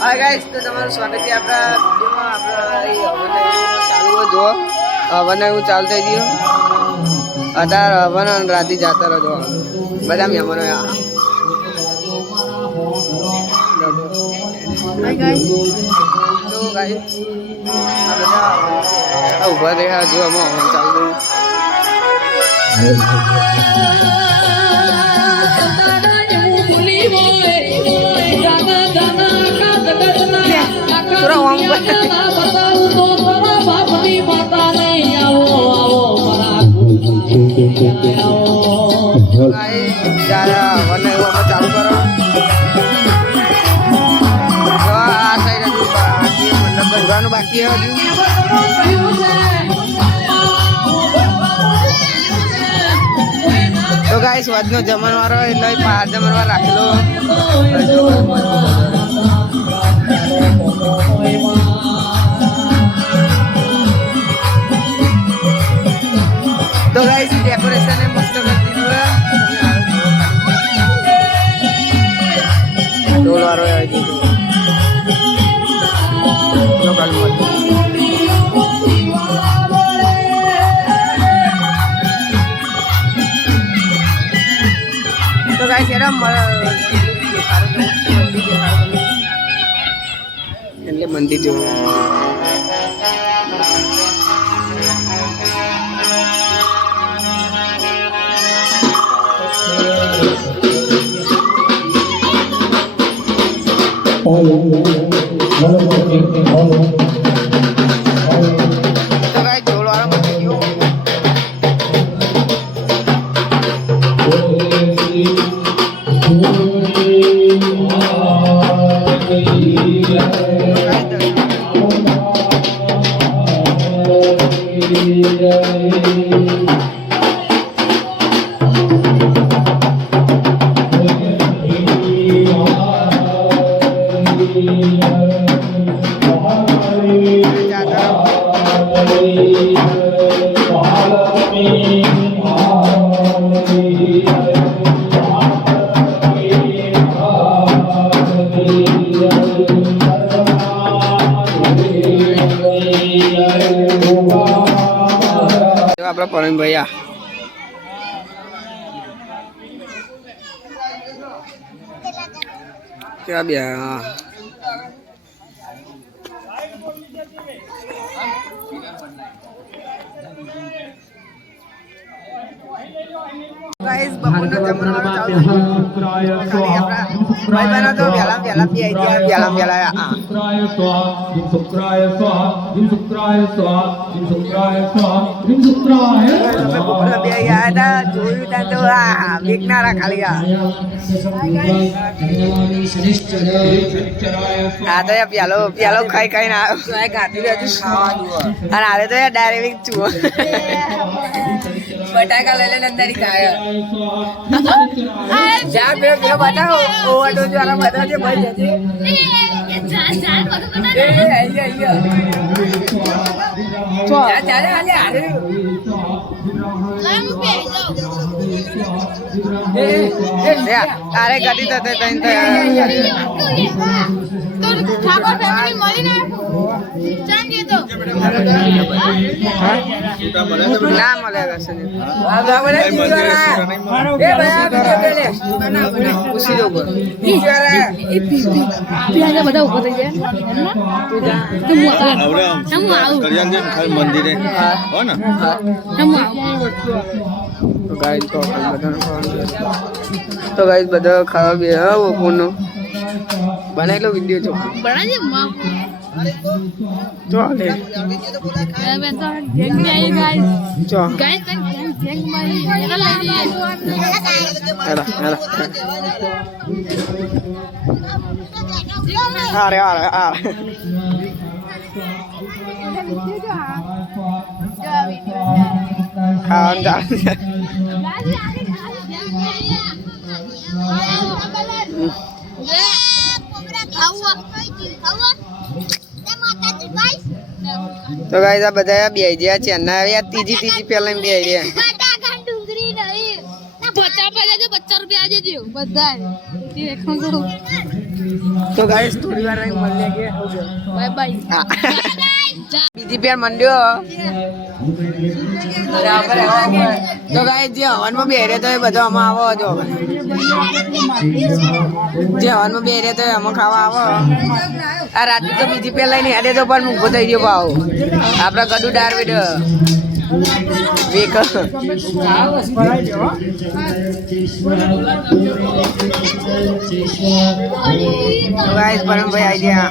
હા ગાઈસ તો તમારું સ્વાગત છે આપણા વિડીયોમાં. આપણા ચાલુ જો હવન એવું ચાલુ થઈ ગયું. હવન અને રાતે જતા રહો બધા મહેમાનો ઊભા રહ્યા જો આમાં હવન ચાલુ થયું. અમે ચાલુ કરો. આ સાઈડ હજુ બાકી હજુ. તો ગાઈસ જમણવારો એટલે જમણવાર રાખેલો. તો ગાઈસ ડેકોરેશન એ મસ્ત કરી દીધું છે ઢોલ વાળો આવી ગયો તો કાલ મળીએ. તો ગાઈસ એડા એટલે મંદિર જોવું તો આપણા પરમ ભૈયા. ક્યાં બે હા ગાઈસ બપોરનો જમવાનો ચાલુ તો વહેલા વહેલા પી આવી ગયા વહેલા વહેલા આ શુક્રાય સ્વાહા હિમ શુક્રાય સ્વાહા હિમ શુક્રાય સ્વાહા હિમ શુક્રાય સ્વાહા હિમ શુક્રાય અમે બપોરે બે ગયા હતા જોયું ત્યાં તો આ વેગનારા ખાલી આ. આ તો પ્યાલો પ્યાલો ખાઈ ખાઈને આવ્યો. અને હાલે તો યાર ડાયરેક્ટ ચુઓ બટાકા લઈ લઈને અંદર ખાયા જા પેલો પેલો બતાવો ઓવરડોઝ બધા જે ભાઈ જજે જા જા તારે ગડી તો ઠાકોર ફેમિલી મળીને ના મળે બધા ઊભો થઈ જાય મંદિરે હો ને તો ગાઈસ તો તો ગાઈસ બધા ખાવા બે બનાવેલો વીડિયો છો બનાજે માં. ચાલે અરે અરે અરે ખાવાનું ચાલે Yeah. તો ગાઈઝ આ બધા બે ગયા છે. ના આવ્યા ત્રીજી ત્રીજી પહેલા બે બધા તો ગાઈસ થોડી વાર મળીએ બાય બાય. બીજી પેર મંડ્યો તો ગાઈસ જે હવનમાં બેરે તો એ બધો આમાં આવો જો. જે હવનમાં બેરે તો આમાં ખાવા આવો. આ રાત્રે તો બીજી પેર લઈને હેડે તો પણ ઊભો થઈ ગયો ભાવ આપડા ગડુ ડારવીડ વેક. ગાઈસ પરમભાઈ આવી ગયા.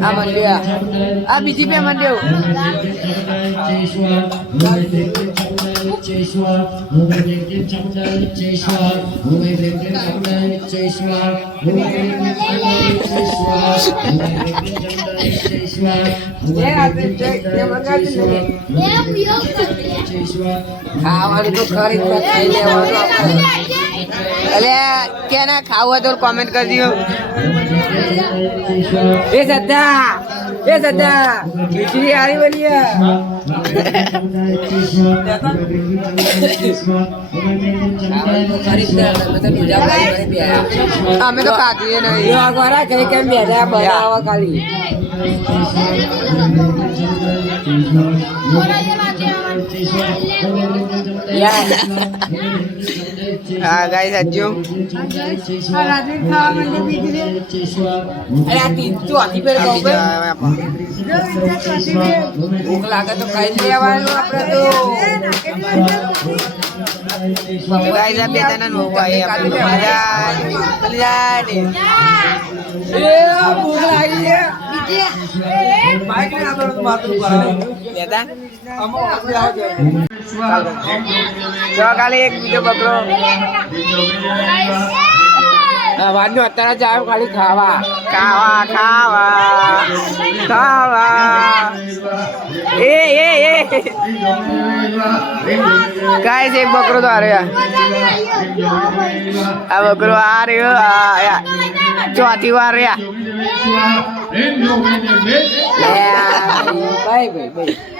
Amandew. Ah, BGP Amandew. Ah, wali kok kari tak ini, wali kok kari. આપણે. અલે કેના ખાવું હોય તો કોમેન્ટ કરી દો એ સદ્દા એ સદ્દા ખીચડી હારી બની અમે તો ખાધીએ નહીં કઈ કેમ બેઠા બનાવવા ખાલી હા ગાઈસ આ રાત્રે ખાવા માટે બીજી રે રાતી ચોથી પર ગોબે ભૂખ લાગે તો ખાઈ લેવાનું આપણે તો. ગાઈસ આ બે ભૂખ લાગી છે. જો ખાલી એક બીજો બકરો વાડનો અત્યારે જ આવ્યો ખાલી ખાવા ખાવા ખાવા ખાવા એ એ એ ગાય એક બકરો તો આ રહ્યો આ બકરો આ રહ્યો આ આ. ચોથી વાર રહ્યા in your name. Yeah, bye, bye, bye.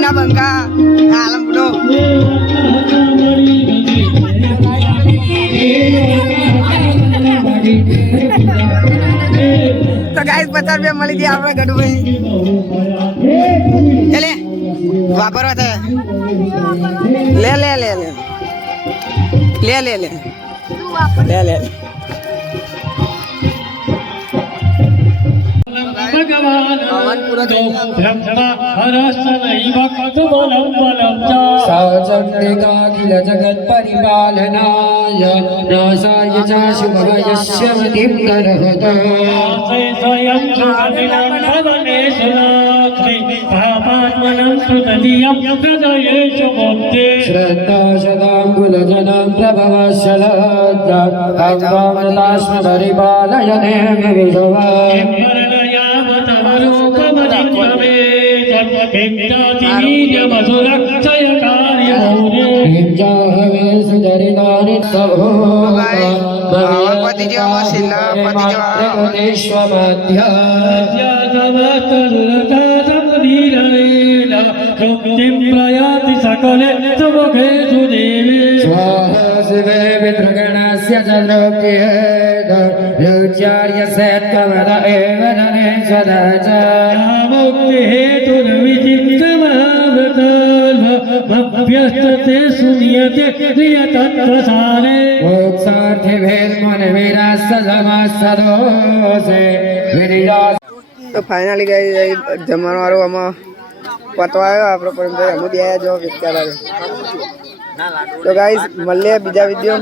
આદિપુરના Banka આલમપુરો તો ગાઈસ પચાસ રૂપિયા મળી ગયા આપણે ગઢુભાઈ લે વાપરવા તો લે લે લે લે લે લે લે લે લે હવન साजन्दिकाखिल जगत्परिपालनाय नासाय चाशुभवयस्य मतिं तरहत स्वयं पापात्मनं कृतदीयं हृदयेषु मोक्ते श्रद्धा शताङ्कुलजनां प्रभवशलद्धा परिपालयने विभवा પ્રયાતિ સકલે સુમુખે સુદેવી સ્વાહસ્વેવિત્રગણસ્ય ચંદ્રોક્તિ હેદ યોચાર્ય સેત્કવદ એવ ધનેશ્વર તો ફાઇનલી ગઈ જમવાનું વાળો આમાં પતવા આવ્યો. આપણો પરંતુ અમે બે જો વિચાર તો ગાઈઝ મળીએ બીજા વીડિયો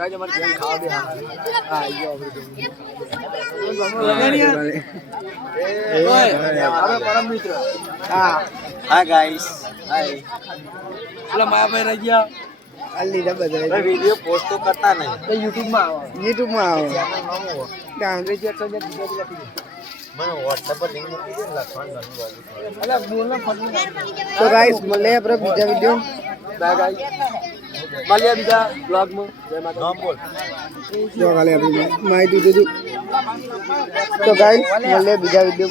આરો લાટ આજો હા હા. ગાઈસ હાય આ લીધા બધા વિડિયો પોસ્ટ તો કરતા નહીં. યુટ્યુબમાં આવો. ગાંધી છે તો જે બીજા બીજા મને WhatsApp પર લિંક મૂકી દે ને લખવાનું બાબુ તો ગાઈસ મળીએ આપણે બીજા વીડિયો બાય ગાઈસ મળીએ બીજા બ્લોગમાં. જય માતા માહિતી દીધું. તો ગાઈ મળીએ બીજા વીડિયો